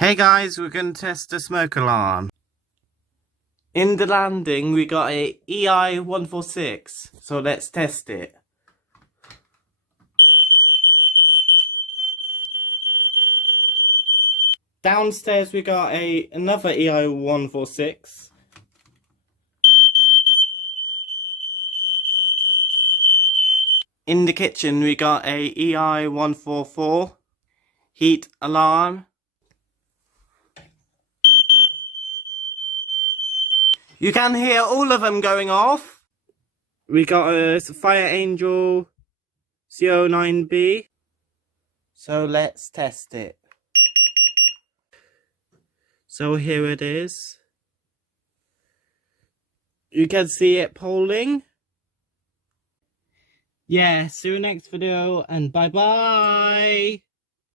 Hey guys, we're going to test the smoke alarm. In the landing we got a EI146, so let's test it. Downstairs we got another EI146. In the kitchen we got a EI144 heat alarm. You can hear all of them going off. We got a Fire Angel CO9B. So let's test it. So here it is. You can see it polling. Yeah, see you next video and bye bye.